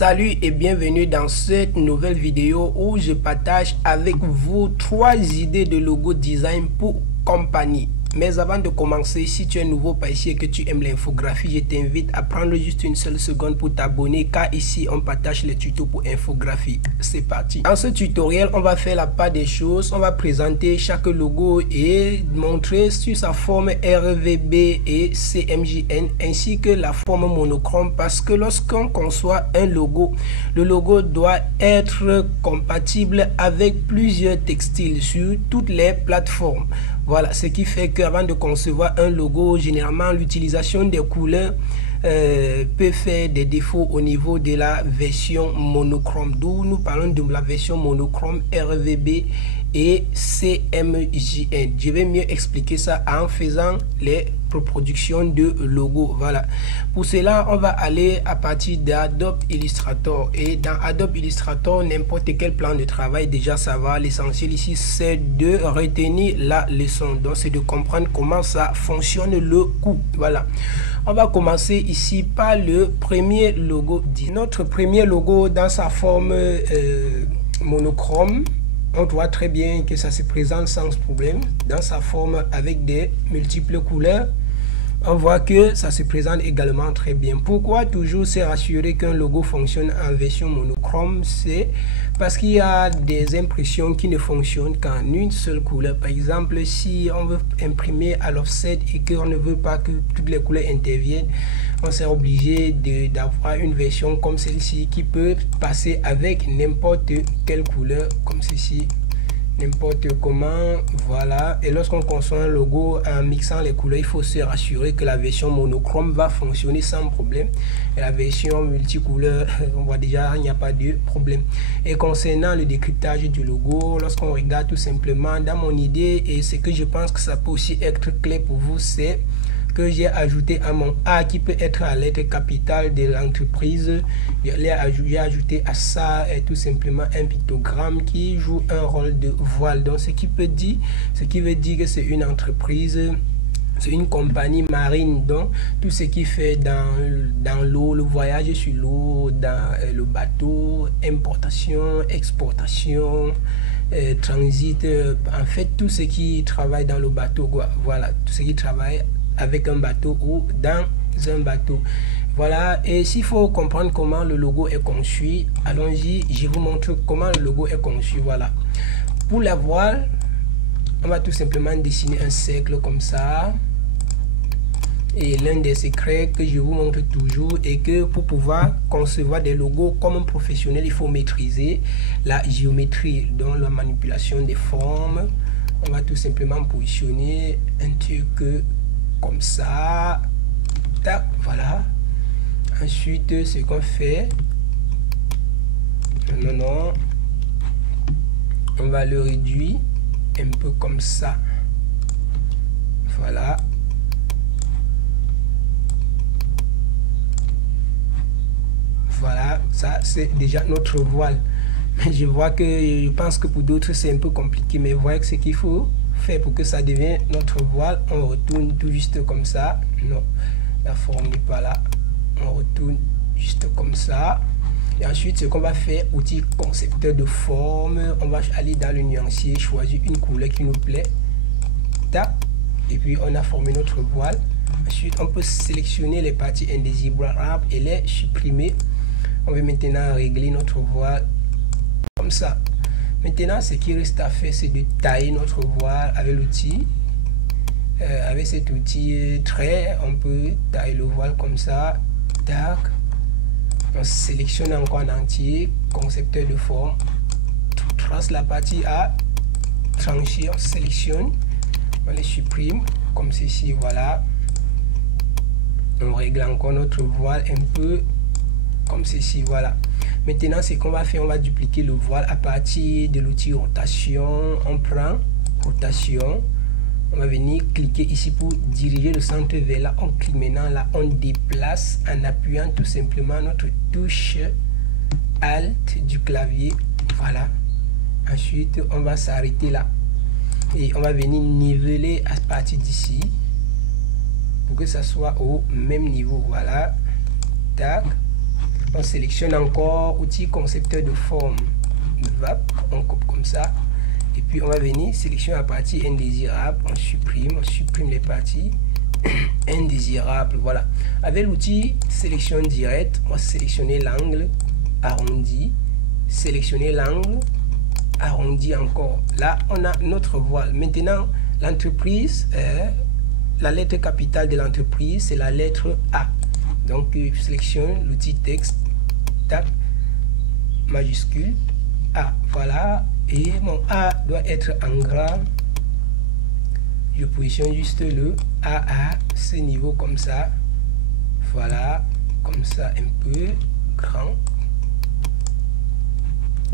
Salut et bienvenue dans cette nouvelle vidéo où je partage avec vous 3 idées de logo design pour compagnie. Mais avant de commencer, si tu es nouveau par ici et que tu aimes l'infographie, je t'invite à prendre juste une seule seconde pour t'abonner car ici on partage les tutos pour infographie. C'est parti. Dans ce tutoriel, on va faire la part des choses. On va présenter chaque logo et montrer sur sa forme RVB et CMJN ainsi que la forme monochrome, parce que lorsqu'on conçoit un logo, le logo doit être compatible avec plusieurs textiles sur toutes les plateformes. Voilà, ce qui fait qu'avant de concevoir un logo, généralement l'utilisation des couleurs peut faire des défauts au niveau de la version monochrome. D'où nous parlons de la version monochrome RVB et CMJN. Je vais mieux expliquer ça en faisant les reproductions de logos. Voilà, pour cela on va aller à partir d'Adobe Illustrator, et dans Adobe Illustrator, n'importe quel plan de travail, déjà ça va. L'essentiel ici c'est de retenir la leçon, donc c'est de comprendre comment ça fonctionne le coup. Voilà, on va commencer ici par le premier logo. Notre premier logo dans sa forme monochrome, on voit très bien que ça se présente sans problème dans sa forme avec des multiples couleurs. On voit que ça se présente également très bien. Pourquoi toujours se rassurer qu'un logo fonctionne en version monochrome? C'est parce qu'il y a des impressions qui ne fonctionnent qu'en une seule couleur. Par exemple, si on veut imprimer à l'offset et qu'on ne veut pas que toutes les couleurs interviennent, on sera obligé d'avoir une version comme celle-ci qui peut passer avec n'importe quelle couleur, comme ceci, n'importe comment. Voilà, et lorsqu'on conçoit un logo en mixant les couleurs, il faut se rassurer que la version monochrome va fonctionner sans problème, et la version multicouleur, on voit déjà il n'y a pas de problème. Et concernant le décryptage du logo, lorsqu'on regarde tout simplement dans mon idée, et ce que je pense que ça peut aussi être clair pour vous, c'est que j'ai ajouté à mon A qui peut être à lettre capitale de l'entreprise, j'ai ajouté à ça tout simplement un pictogramme qui joue un rôle de voile. Donc ce qui veut dire que c'est une entreprise, c'est une compagnie marine, donc tout ce qui fait dans l'eau, le voyage sur l'eau, dans le bateau, importation, exportation, transit, en fait tout ce qui travaille dans le bateau, quoi. Voilà, tout ce qui travaille avec un bateau ou dans un bateau. Voilà, et s'il faut comprendre comment le logo est conçu, allons-y, je vous montre comment le logo est conçu. Voilà, pour la voile, on va tout simplement dessiner un cercle comme ça. Et l'un des secrets que je vous montre toujours est que pour pouvoir concevoir des logos comme un professionnel, il faut maîtriser la géométrie, donc la manipulation des formes. On va tout simplement positionner un truc comme ça, tac, voilà. Ensuite, ce qu'on fait, non, on va le réduire un peu comme ça. Voilà, voilà, ça c'est déjà notre voile. Je vois que, je pense que pour d'autres c'est un peu compliqué, mais vous voyez que ce qu'il faut faire pour que ça devienne notre voile, on retourne tout juste comme ça. Non, la forme n'est pas là, on retourne juste comme ça. Et ensuite ce qu'on va faire, outil concepteur de forme, on va aller dans le nuancier, choisir une couleur qui nous plaît, tac, et puis on a formé notre voile. Ensuite on peut sélectionner les parties indésirables et les supprimer. On va maintenant régler notre voile comme ça. Maintenant, ce qui reste à faire, c'est de tailler notre voile avec l'outil. Avec cet outil trait, on peut tailler le voile comme ça. Tac. On sélectionne encore en entier, concepteur de forme. On trace la partie à trancher, on sélectionne, on les supprime comme ceci. Voilà. On règle encore notre voile un peu comme ceci. Voilà. Maintenant, ce qu'on va faire, on va dupliquer le voile à partir de l'outil rotation. On prend rotation, on va venir cliquer ici pour diriger le centre vers là. On clique maintenant là, on déplace en appuyant tout simplement notre touche Alt du clavier. Voilà, ensuite on va s'arrêter là et on va venir niveler à partir d'ici pour que ça soit au même niveau. Voilà, tac, On sélectionne encore outil concepteur de forme, VAP, on coupe comme ça. Et puis on va venir sélectionner la partie indésirable, on supprime les parties indésirables. Voilà. Avec l'outil sélection directe, on va sélectionner l'angle arrondi, sélectionner l'angle arrondi encore. Là, on a notre voile. Maintenant, l'entreprise, la lettre capitale de l'entreprise, c'est la lettre A. Donc, je sélectionne l'outil texte, tac, majuscule, A. Voilà. Et mon A doit être en gras. Je positionne juste le A à ce niveau comme ça. Voilà. Comme ça, un peu grand.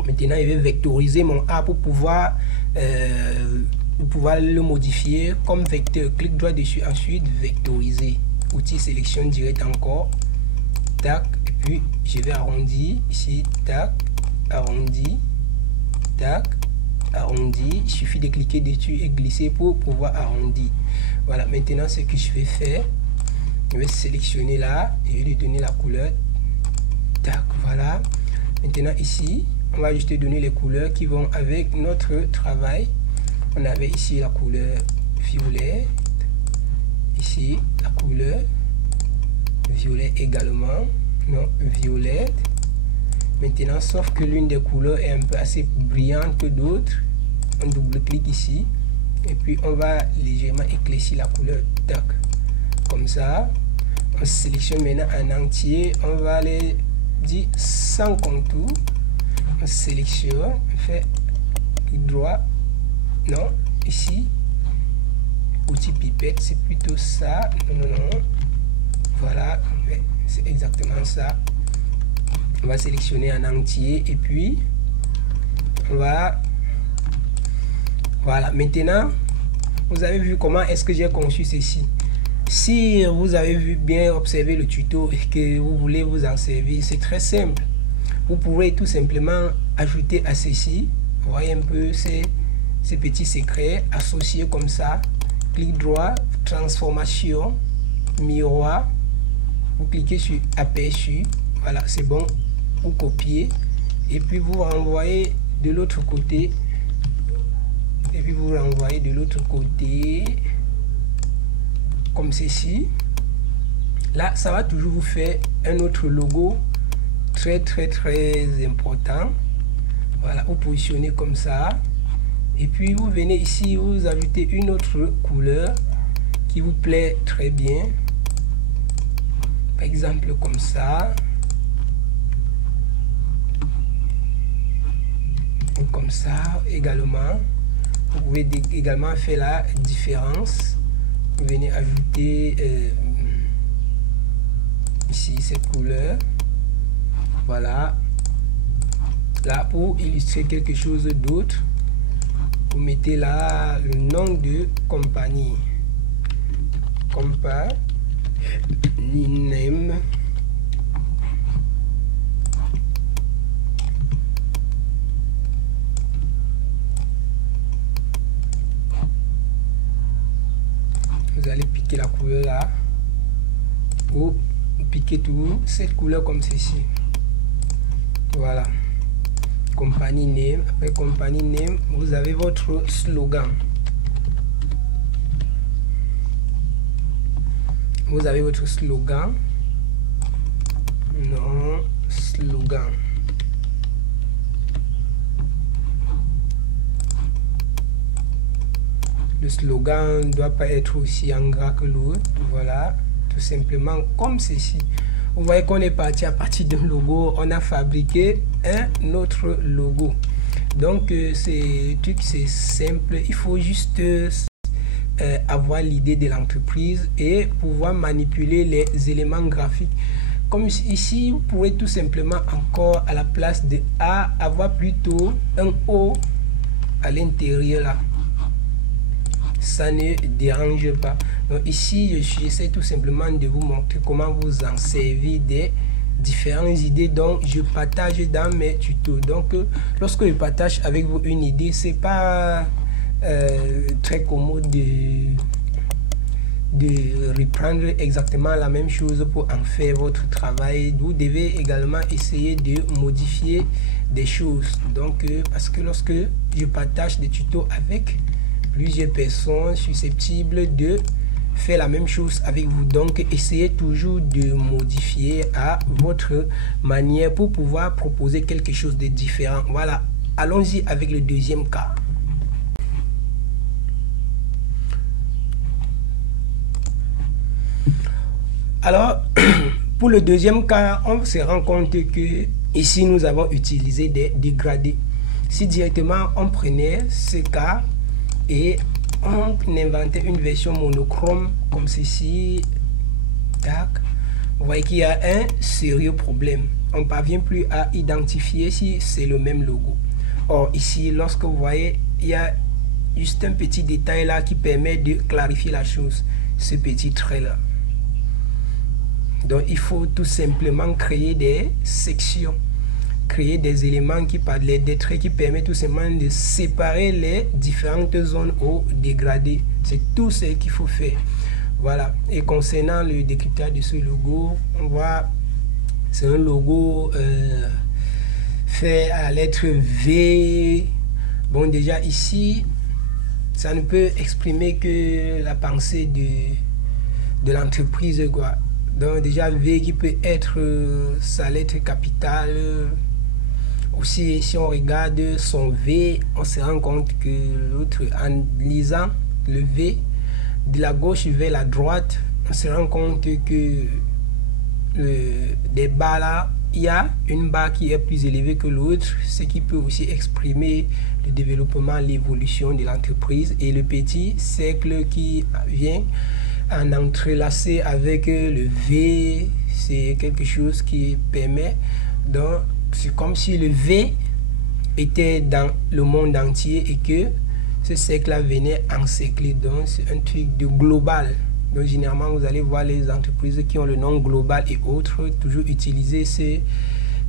Maintenant, je vais vectoriser mon A pour pouvoir le modifier comme vecteur. Clic droit dessus, ensuite vectoriser. Outil sélection direct encore. Tac. Et puis, je vais arrondir ici. Tac. Arrondi. Tac. Arrondi. Il suffit de cliquer dessus et glisser pour pouvoir arrondir. Voilà. Maintenant, ce que je vais faire, je vais sélectionner là. Et je vais lui donner la couleur. Tac. Voilà. Maintenant, ici, on va juste donner les couleurs qui vont avec notre travail. On avait ici la couleur violet, ici la couleur violet également, non, violette. Maintenant, sauf que l'une des couleurs est un peu assez brillante que d'autres, on double-clique ici et puis on va légèrement éclaircir la couleur, tac, comme ça. On sélectionne maintenant un entier, on va aller dire sans contour. On sélectionne, on fait clic droit, non, ici, outil pipette, c'est plutôt ça, non, voilà, c'est exactement ça. On va sélectionner un entier et puis on va, voilà, maintenant, vous avez vu comment est-ce que j'ai conçu ceci. Si vous avez vu bien observer le tuto et que vous voulez vous en servir, c'est très simple. Vous pouvez tout simplement ajouter à ceci, vous voyez un peu ces petits secrets associés comme ça. Clic droit, transformation, miroir, vous cliquez sur aperçu, voilà, c'est bon, vous copiez et puis vous renvoyez de l'autre côté comme ceci. Là, ça va toujours vous faire un autre logo très important. Voilà, vous positionnez comme ça et puis vous venez ici, vous ajoutez une autre couleur qui vous plaît très bien, par exemple comme ça ou comme ça également. Vous pouvez également faire la différence, vous venez ajouter ici cette couleur. Voilà, là pour illustrer quelque chose d'autre, vous mettez là le nom de compagnie, name, vous allez piquer la couleur là, ou piquer tout cette couleur comme ceci. Voilà, compagnie name. Après compagnie name, vous avez votre slogan. Vous avez votre slogan. Non, slogan. Le slogan ne doit pas être aussi en gras que l'autre. Voilà, tout simplement comme ceci. Vous voyez qu'on est parti à partir d'un logo, on a fabriqué un autre logo. Donc c'est simple, il faut juste avoir l'idée de l'entreprise et pouvoir manipuler les éléments graphiques. Comme ici, vous pouvez tout simplement encore à la place de A avoir plutôt un O à l'intérieur là. Ça ne dérange pas. Donc ici, j'essaie tout simplement de vous montrer comment vous en servir des différentes idées dont je partage dans mes tutos. Donc, lorsque je partage avec vous une idée, c'est pas très commode de reprendre exactement la même chose pour en faire votre travail. Vous devez également essayer de modifier des choses. Donc, parce que lorsque je partage des tutos avec plusieurs personnes susceptibles de faire la même chose avec vous, donc essayez toujours de modifier à votre manière pour pouvoir proposer quelque chose de différent. Voilà, allons-y avec le deuxième cas. Alors, pour le deuxième cas, on se rend compte que ici, nous avons utilisé des dégradés. Si directement, on prenait ce cas et on inventait une version monochrome comme ceci, tac, vous voyez qu'il y a un sérieux problème. On ne parvient plus à identifier si c'est le même logo. Or, ici, lorsque vous voyez, il y a juste un petit détail là qui permet de clarifier la chose, ce petit trait là. Donc il faut tout simplement créer des sections, créer des éléments qui parlent des traits qui permettent tout simplement de séparer les différentes zones au dégradé. C'est tout ce qu'il faut faire. Voilà. Et concernant le décryptage de ce logo, on voit c'est un logo fait à la lettre V. Bon, déjà ici, ça ne peut exprimer que la pensée de l'entreprise, quoi. Donc déjà V qui peut être sa lettre capitale. Aussi, si on regarde son V, on se rend compte que l'autre, en lisant le V de la gauche vers la droite, on se rend compte que des barres là, il y a une barre qui est plus élevée que l'autre, ce qui peut aussi exprimer le développement, l'évolution de l'entreprise. Et le petit cercle qui vient en entrelacé avec le V, c'est quelque chose qui permet, donc c'est comme si le V était dans le monde entier et que ce cercle là venait encercler, donc c'est un truc de global. Donc généralement vous allez voir les entreprises qui ont le nom global et autres toujours utiliser ces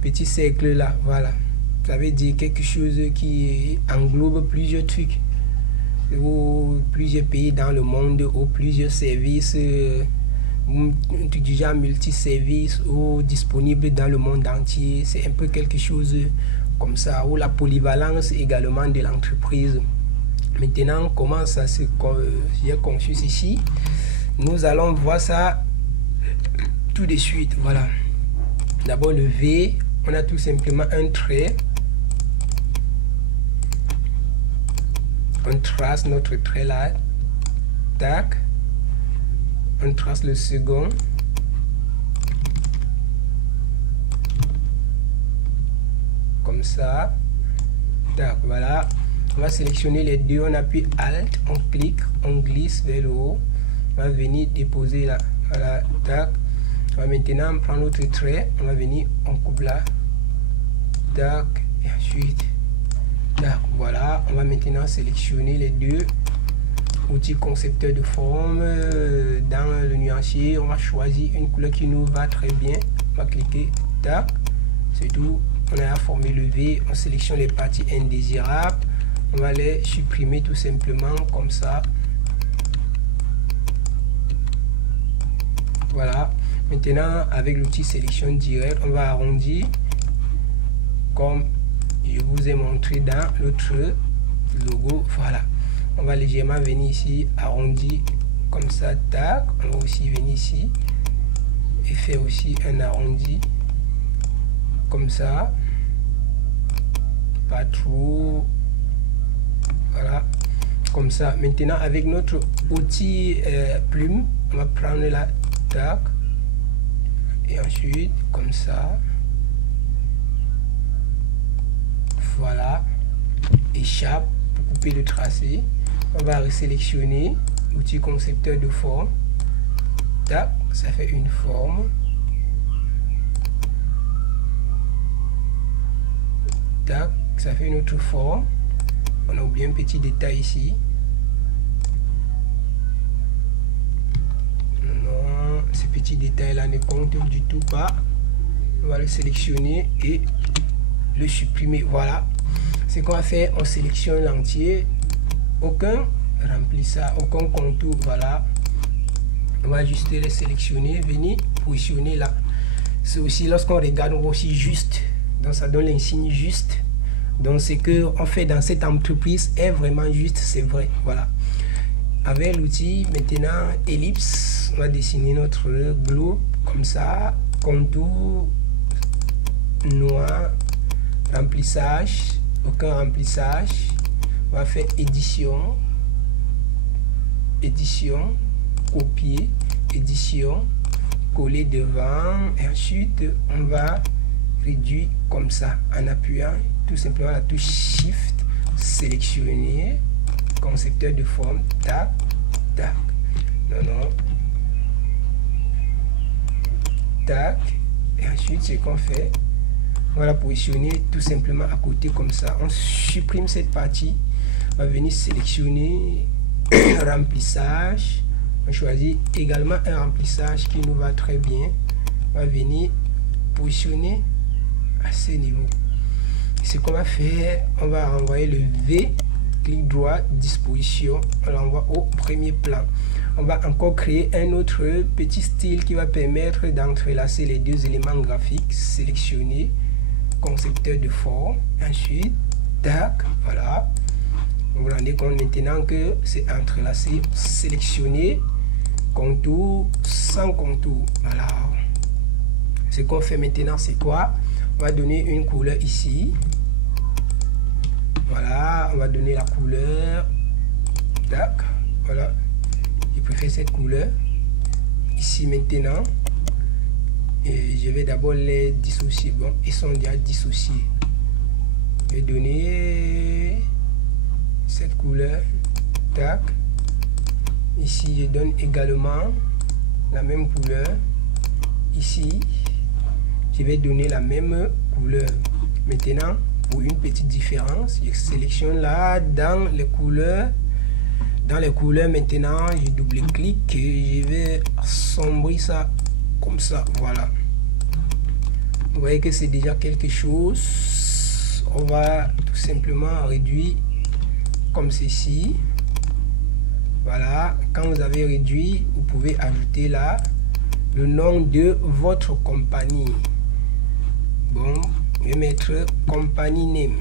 petits cercles là. Voilà, ça veut dire quelque chose qui englobe plusieurs trucs ou plusieurs pays dans le monde ou plusieurs services déjà multiservices ou disponibles dans le monde entier. C'est un peu quelque chose comme ça, ou la polyvalence également de l'entreprise. Maintenant, comment ça se conçu ici, nous allons voir ça tout de suite. Voilà, d'abord le V, on a tout simplement un trait. On trace notre trait là, tac, on trace le second, comme ça, tac, voilà. On va sélectionner les deux, on appuie Alt, on clique, on glisse vers le haut, on va venir déposer là, voilà, tac. On va maintenant prendre notre trait, on va venir, on coupe là, tac, et ensuite voilà, on va maintenant sélectionner les deux outils concepteurs de forme. Dans le nuancier, on va choisir une couleur qui nous va très bien, on va cliquer, tac, c'est tout. On a formé le V, on sélectionne les parties indésirables, on va les supprimer tout simplement comme ça. Voilà, maintenant avec l'outil sélection direct, on va arrondir comme je vous ai montré dans l'autre logo. Voilà, on va légèrement venir ici, arrondir comme ça, tac. On va aussi venir ici et faire aussi un arrondi comme ça, pas trop, voilà, comme ça. Maintenant avec notre outil plume, on va prendre la tac et ensuite comme ça. Voilà, échappe pour couper le tracé. On va resélectionner l'outil concepteur de forme. Tac, ça fait une forme. Tac, ça fait une autre forme. On a oublié un petit détail ici. Non, ce petit détail là ne compte du tout pas. On va le sélectionner et le supprimer. Voilà, c'est qu'on va faire, on sélectionne l'entier, aucun remplissage, aucun contour. Voilà, On va juste les sélectionner, venir positionner là. C'est aussi lorsqu'on regarde, on voit aussi juste. Donc ça donne l'insigne juste. Donc ce que on fait dans cette entreprise est vraiment juste, c'est vrai. Voilà. Avec l'outil maintenant ellipse, on va dessiner notre globe comme ça, contour noir, remplissage, aucun remplissage. On va faire édition, édition, copier, édition, coller devant, et ensuite on va réduire comme ça en appuyant tout simplement la touche Shift, sélectionner, concepteur de forme, tac, tac, non, tac, et ensuite ce qu'on fait, on va la positionner tout simplement à côté comme ça. On supprime cette partie, on va venir sélectionner remplissage, on choisit également un remplissage qui nous va très bien, on va venir positionner à ce niveau. Ce qu'on va faire, on va envoyer le V, clic droit, disposition, on l'envoie au premier plan. On va encore créer un autre petit style qui va permettre d'entrelacer les deux éléments graphiques. Sélectionner, concepteur de forme, ensuite, tac, voilà. Vous vous rendez compte maintenant que c'est entrelacé. Sélectionner, contour, sans contour, voilà. Ce qu'on fait maintenant, c'est quoi? On va donner une couleur ici. Voilà, on va donner la couleur. Tac, voilà. Je préfère cette couleur. Ici maintenant. Et je vais d'abord les dissocier. Bon, ils sont déjà dissociés. Je vais donner cette couleur. Tac. Ici, je donne également la même couleur. Ici, je vais donner la même couleur. Maintenant, pour une petite différence, je sélectionne là dans les couleurs. Dans les couleurs, maintenant, je double-clique et je vais assombrir ça comme ça. Voilà. Vous voyez que c'est déjà quelque chose. On va tout simplement réduire comme ceci. Voilà. Quand vous avez réduit, vous pouvez ajouter là le nom de votre compagnie. Bon, je vais mettre compagnie name.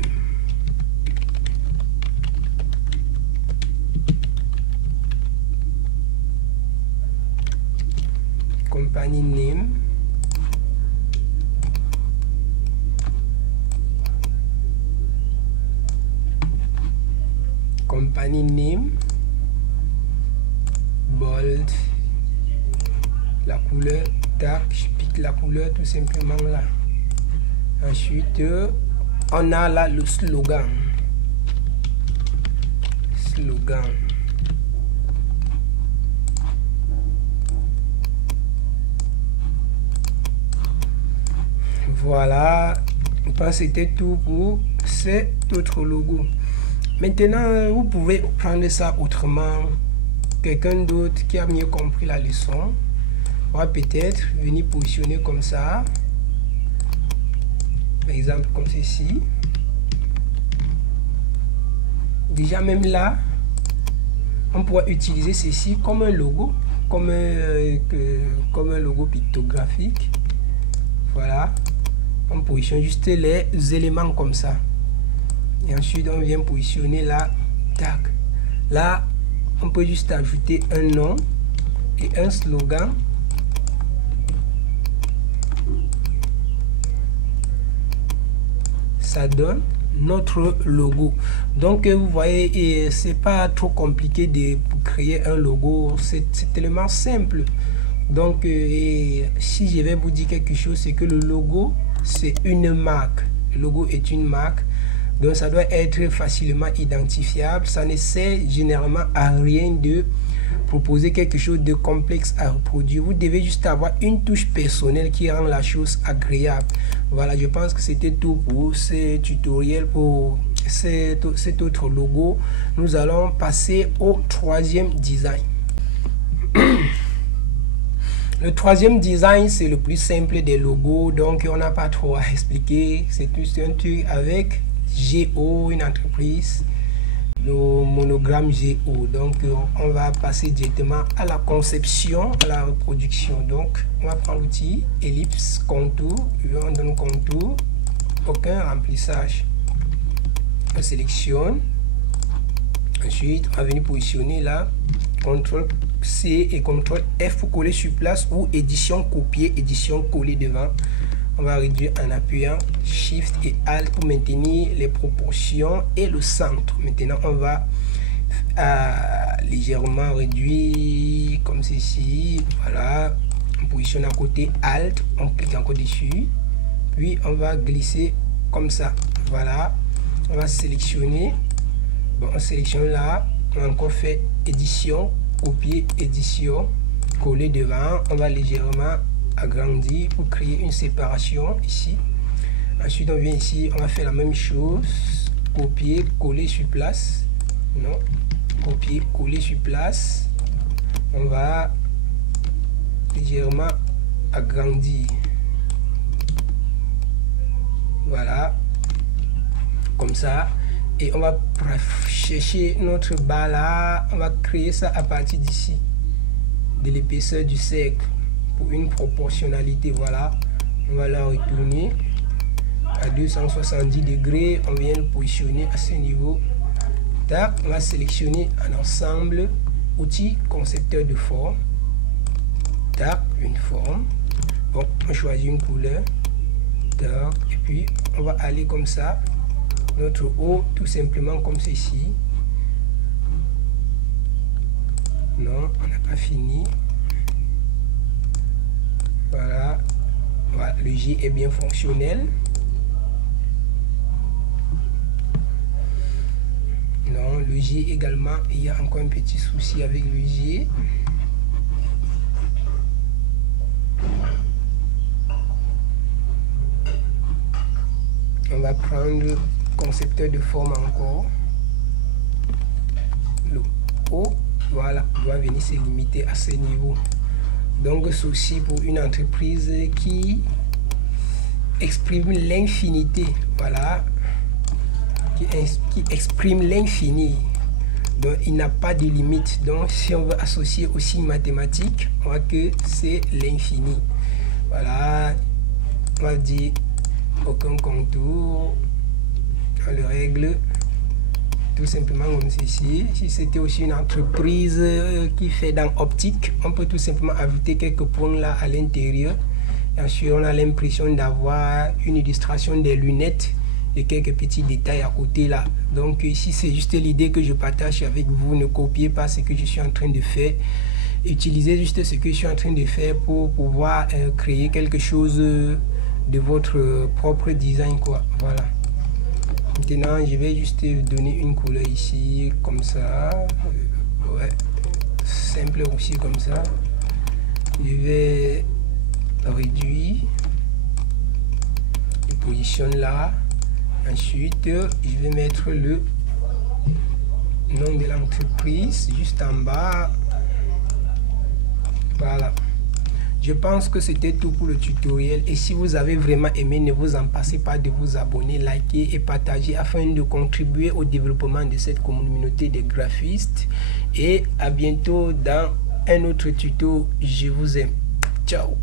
Compagnie name. Compagnie name. Bold. La couleur, tac, je pique la couleur tout simplement là. Ensuite, on a là le slogan. Slogan. Voilà. Je pense que c'était tout pour cet autre logo. Maintenant, vous pouvez prendre ça autrement. Quelqu'un d'autre qui a mieux compris la leçon va peut-être venir positionner comme ça. Par exemple comme ceci. Déjà même là, on pourra utiliser ceci comme un logo, comme un logo pictographique. Voilà. On positionne juste les éléments comme ça. Et ensuite on vient positionner là. Tac. Là, on peut juste ajouter un nom et un slogan. Ça donne notre logo. Donc vous voyez, c'est pas trop compliqué de créer un logo, c'est tellement simple. Donc si je vais vous dire quelque chose, c'est que le logo c'est une marque. Le logo est une marque, donc ça doit être facilement identifiable. Ça ne sert généralement à rien de proposer quelque chose de complexe à reproduire. Vous devez juste avoir une touche personnelle qui rend la chose agréable. Voilà, je pense que c'était tout pour ce tutoriel, pour cet autre logo. Nous allons passer au troisième design. Le troisième design, c'est le plus simple des logos, donc on n'a pas trop à expliquer. C'est juste un truc avec GO, une entreprise. le monogramme GO. Donc on va passer directement à la conception, à la reproduction. Donc on va prendre l'outil ellipse contour, on donne contour, aucun remplissage. On sélectionne, ensuite on va venir positionner là, CTRL C et CTRL F pour coller sur place, ou édition copier, édition coller devant. On va réduire en appuyant Shift et Alt pour maintenir les proportions et le centre. Maintenant, on va légèrement réduire comme ceci. Voilà. On positionne à côté Alt. On clique encore dessus. Puis, on va glisser comme ça. Voilà. On va sélectionner. Bon, on sélectionne là. On a encore fait édition, copier, édition, coller devant. On va légèrement agrandir pour créer une séparation ici. Ensuite on vient ici, on va faire la même chose, copier, coller sur place, non, copier, coller sur place. On va légèrement agrandir, voilà, comme ça. Et on va chercher notre barre là, on va créer ça à partir d'ici, de l'épaisseur du cercle, pour une proportionnalité. Voilà, on va la retourner à 270 degrés. On vient le positionner à ce niveau. Tac, on va sélectionner un ensemble, outil concepteur de forme. Tac, une forme. Bon, on choisit une couleur. Tac, et puis on va aller comme ça. Notre haut, tout simplement comme ceci. Non, on n'a pas fini. Voilà. Voilà, le G est bien fonctionnel. Non, le G également, il y a encore un petit souci avec le G. On va prendre concepteur de forme encore. Le haut, voilà, doit venir se limiter à ce niveau. Donc ceci pour une entreprise qui exprime l'infinité, voilà, qui exprime l'infini. Donc il n'a pas de limite. Donc si on veut associer au signe mathématique, on voit que c'est l'infini. Voilà, on va dire aucun contour, on le règle tout simplement comme ceci. Si c'était aussi une entreprise qui fait dans optique, on peut tout simplement ajouter quelques points là à l'intérieur. Bien sûr, on a l'impression d'avoir une illustration des lunettes et quelques petits détails à côté là. Donc ici c'est juste l'idée que je partage avec vous. Ne copiez pas ce que je suis en train de faire. Utilisez juste ce que je suis en train de faire pour pouvoir créer quelque chose de votre propre design, quoi. Voilà. Maintenant, je vais juste donner une couleur ici, comme ça. Ouais, simple aussi comme ça. Je vais réduire. Je positionne là. Ensuite, je vais mettre le nom de l'entreprise juste en bas. Voilà. Je pense que c'était tout pour le tutoriel, et si vous avez vraiment aimé, ne vous en passez pas de vous abonner, liker et partager afin de contribuer au développement de cette communauté de graphistes. Et à bientôt dans un autre tuto. Je vous aime. Ciao.